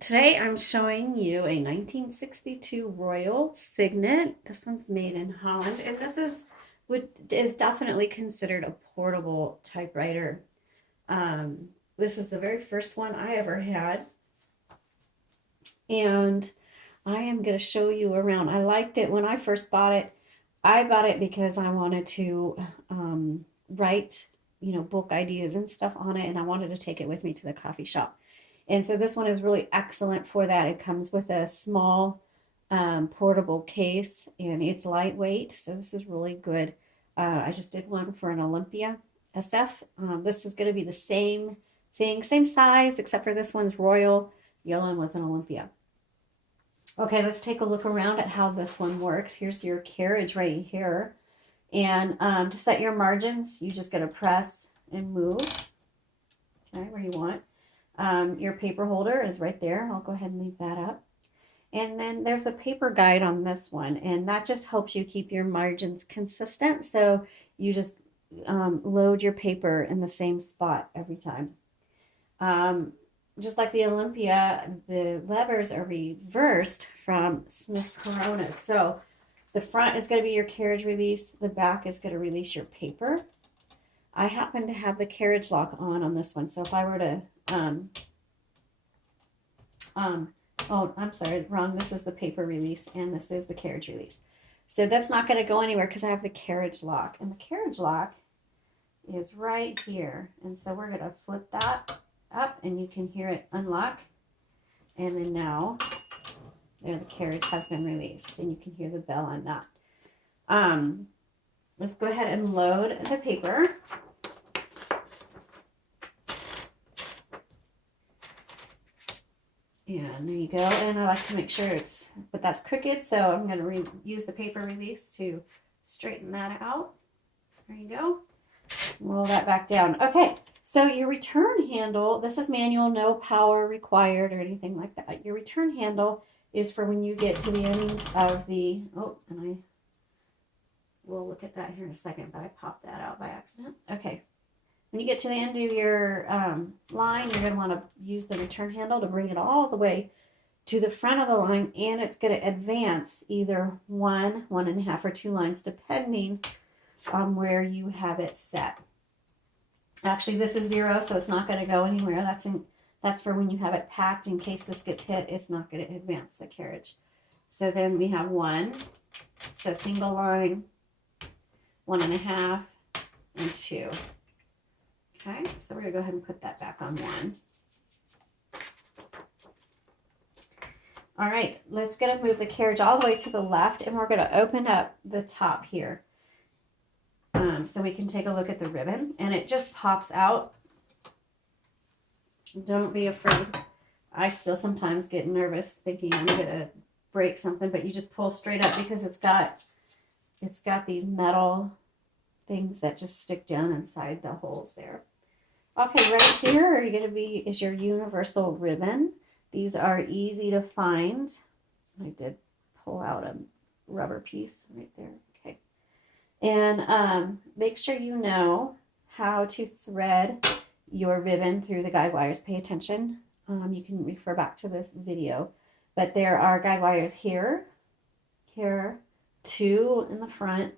Today I'm showing you a 1962 Royal Signet. This one's made in Holland, and this is definitely considered a portable typewriter. Um, this is the very first one I ever had, and I am going to show you around. I liked it when I first bought it. I bought it because I wanted to write, book ideas and stuff on it, and I wanted to take it with me to the coffee shop. And so this one is really excellent for that. It comes with a small portable case and it's lightweight. So this is really good. I just did one for an Olympia SF. This is going to be the same thing, same size, except for this one's Royal. The other one was an Olympia. Okay, let's take a look around at how this one works. Here's your carriage right here. And to set your margins, you just got to press and move, okay, where you want. Your paper holder is right there. I'll go ahead and leave that up. And then there's a paper guide on this one, and that just helps you keep your margins consistent. So you just load your paper in the same spot every time. Just like the Olympia, the levers are reversed from Smith Coronas. So the front is going to be your carriage release. The back is going to release your paper. I happen to have the carriage lock on this one. So if I were to, oh, I'm sorry, wrong. This is the paper release and this is the carriage release. So that's not going to go anywhere because I have the carriage lock. And the carriage lock is right here. And so we're going to flip that up and you can hear it unlock. And then now, there the carriage has been released and you can hear the bell on that. Let's go ahead and load the paper. And there you go. And I like to make sure but that's crooked. So I'm going to use the paper release to straighten that out. There you go. Roll that back down. Okay. So your return handle, this is manual, no power required or anything like that. Your return handle is for when you get to the end of the, and we'll look at that here in a second, but I popped that out by accident. Okay. When you get to the end of your line, you're going to want to use the return handle to bring it all the way to the front of the line, and it's going to advance either 1.5, or 2 lines, depending on where you have it set. Actually, this is 0, so it's not going to go anywhere. That's for when you have it packed. In case this gets hit, it's not going to advance the carriage. So then we have 1, so single line, 1.5, and 2. Okay, so we're going to go ahead and put that back on 1. All right, let's get to move the carriage all the way to the left, and we're going to open up the top here. So we can take a look at the ribbon, and it just pops out. Don't be afraid. I still sometimes get nervous thinking I'm going to break something, but you just pull straight up because it's got these metal things that just stick down inside the holes there. Okay, right here is your universal ribbon. These are easy to find. I did pull out a rubber piece right there. Okay. And make sure you know how to thread your ribbon through the guide wires. Pay attention. You can refer back to this video. But there are guide wires here, 2 in the front,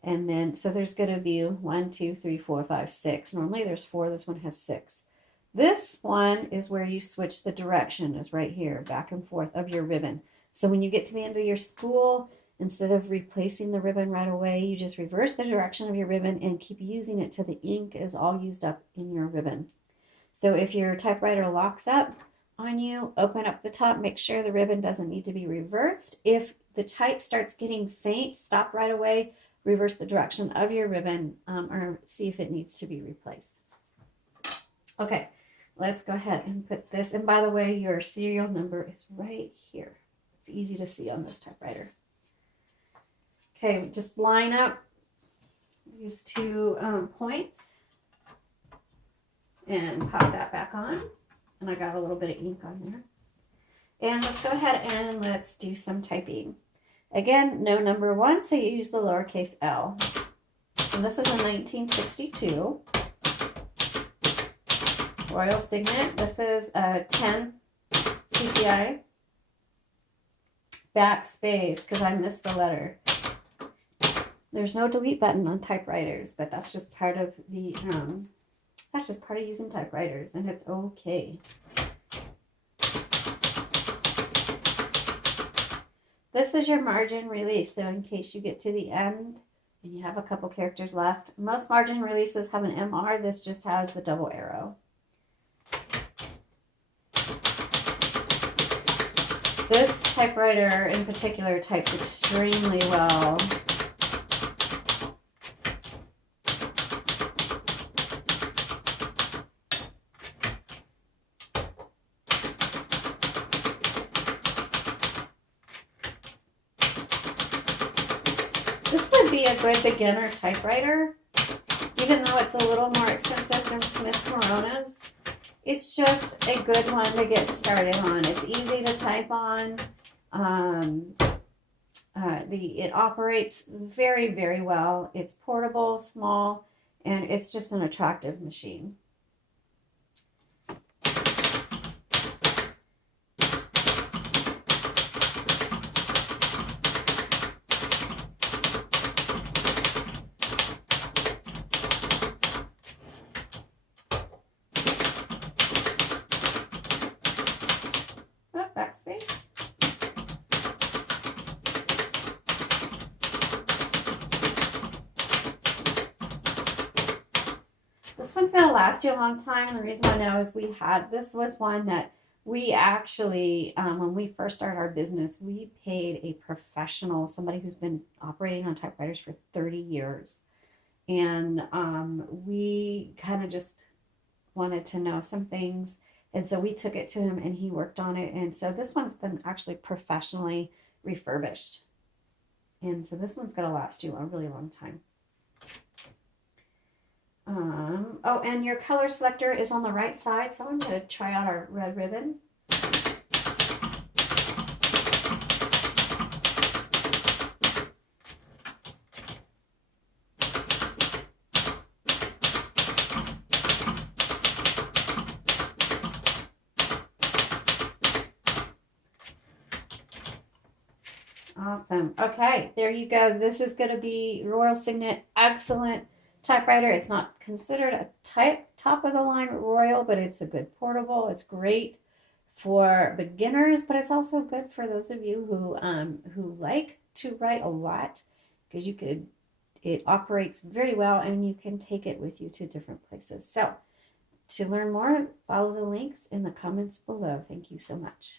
and then, so there's going to be 1, 2, 3, 4, 5, 6. Normally there's 4. This one has 6. This one is where you switch the direction, is right here, back and forth of your ribbon. So when you get to the end of your spool, instead of replacing the ribbon right away, you just reverse the direction of your ribbon and keep using it till the ink is all used up in your ribbon. So if your typewriter locks up on you, open up the top, make sure the ribbon doesn't need to be reversed. If the type starts getting faint, stop right away, reverse the direction of your ribbon, or see if it needs to be replaced. Okay, let's go ahead and put this, and by the way, your serial number is right here. It's easy to see on this typewriter. Okay, just line up these 2 points and pop that back on. And I got a little bit of ink on there. And let's go ahead and let's do some typing. Again, no number 1, so you use the lowercase l. And this is a 1962 Royal Signet. This is a 10 CPI, backspace, because I missed a letter. There's no delete button on typewriters, but that's just part of the, that's just part of using typewriters, and it's okay. This is your margin release, so in case you get to the end and you have a couple characters left. Most margin releases have an MR. This just has the double arrow. This typewriter in particular types extremely well. This would be a good beginner typewriter, even though it's a little more expensive than Smith Coronas. It's just a good one to get started on. It's easy to type on. It operates very, very well. It's portable, small, and it's just an attractive machine. Backspace. This one's going to last you a long time. The reason I know is this was one that we actually, when we first started our business, we paid a professional, somebody who's been operating on typewriters for 30 years. And we kind of just wanted to know some things. And so we took it to him and he worked on it. And so this one's been actually professionally refurbished. And so this one's going to last you a really long time. Oh, and your color selector is on the right side. So I'm going to try out our red ribbon. Awesome. Okay, there you go. This is going to be Royal Signet. Excellent typewriter. It's not considered a top of the line Royal, but it's a good portable. It's great for beginners, but it's also good for those of you who like to write a lot, because it operates very well and you can take it with you to different places. So to learn more, follow the links in the comments below. Thank you so much.